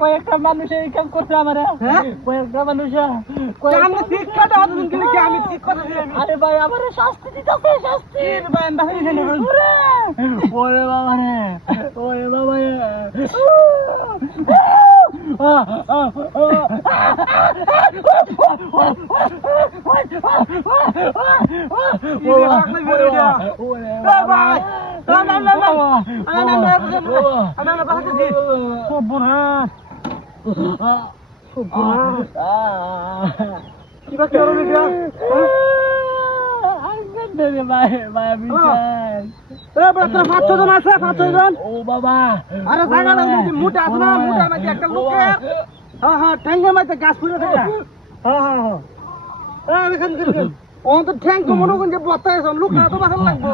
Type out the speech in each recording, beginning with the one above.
কয়েকটা মানুষের এরকম করছে আমার কয়েকটা মানুষ আরে ভাই আমার শাস্তি দিতেছে শাস্তি ওরে বাবা রে ওরে বাবা রে ঠ্যাঙ্ক মনে করেন যে বস্তায় লোক না তো বাসার লাগবো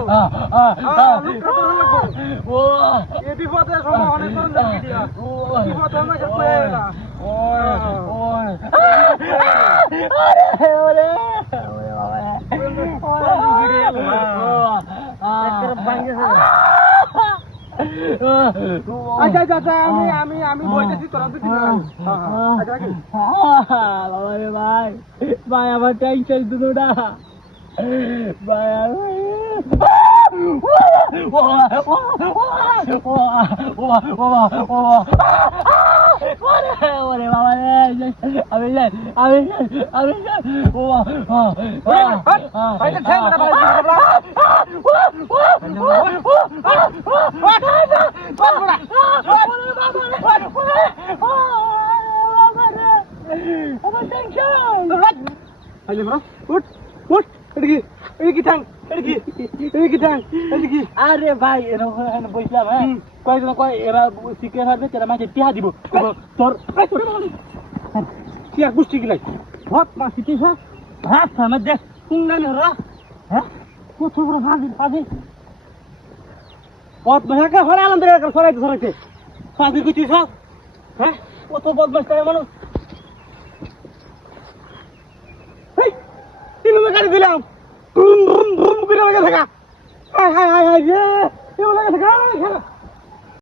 বিপদে সময় অনেক আচ্ছা আচ্ছা আমি বলতেছি তোরা ভাই ভাই আমার টেনশন দুটোটা ভাই ওরে বাবা আরে ভাই বসলাম হ্যাঁ কয়েকজন কয় এরা শিখে থাকবে তারা মাঝে টিহা দিব তোর কি এক গোষ্ঠী গিলাই হট মা শিখিস হাত আমার দেখ কুঙ্গানি হরা হ্যাঁ কত বড় ফাজিল ফাজিল পথ ভাষাকে হরে আনন্দ সরাইতে ফাজিল কুচিস হ্যাঁ কত বদমাস করে মানুষ গাড়ি দিলাম করে থাকা হাই হাই হাই হাই রে লাগে থাকা